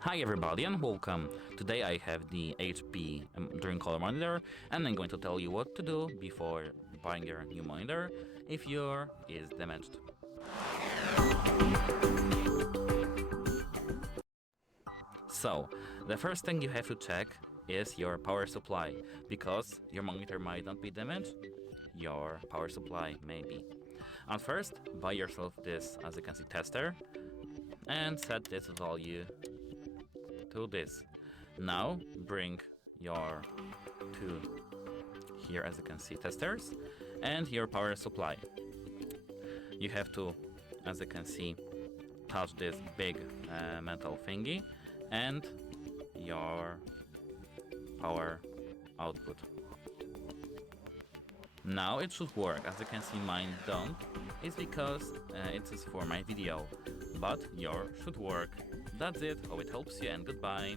Hi everybody and welcome. Today I have the HP Dream Color monitor and I'm going to tell you what to do before buying your new monitor if your is damaged. So, the first thing you have to check is your power supply, because your monitor might not be damaged, your power supply may be. At first, buy yourself this, as you can see, tester and set this value to this. Now bring your two here, as you can see, testers and your power supply. You have to, as you can see, touch this big metal thingy and your power output. Now it should work. As you can see, mine don't. It's because it is for my video, but yours should work. That's it. Hope it helps you and goodbye.